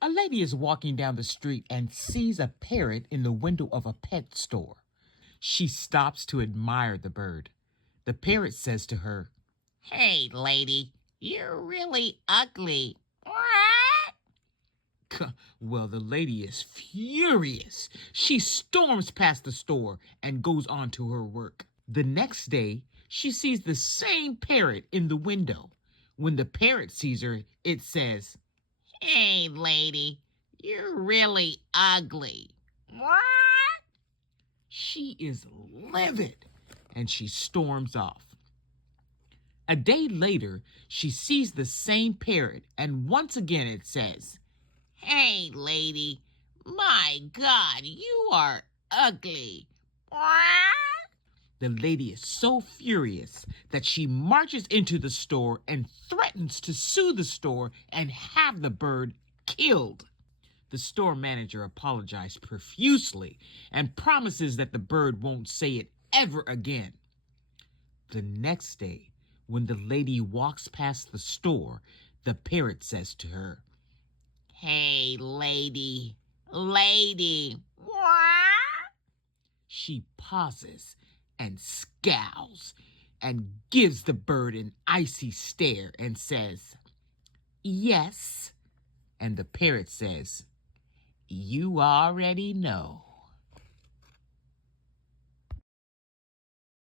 A lady is walking down the street and sees a parrot in the window of a pet store. She stops to admire the bird. The parrot says to her, "Hey, lady, you're really ugly." Well, the lady is furious. She storms past the store and goes on to her work. The next day, she sees the same parrot in the window. When the parrot sees her, it says, "Hey, lady, you're really ugly." What? She is livid and she storms off. A day later, she sees the same parrot, and once again it says, "Hey, lady, my God, you are ugly." The lady is so furious that she marches into the store and threatens to sue the store and have the bird killed. The store manager apologizes profusely and promises that the bird won't say it ever again. The next day, when the lady walks past the store, the parrot says to her, "Hey, lady, what?" She pauses and scowls and gives the bird an icy stare and says, "Yes." And the parrot says, "You already know."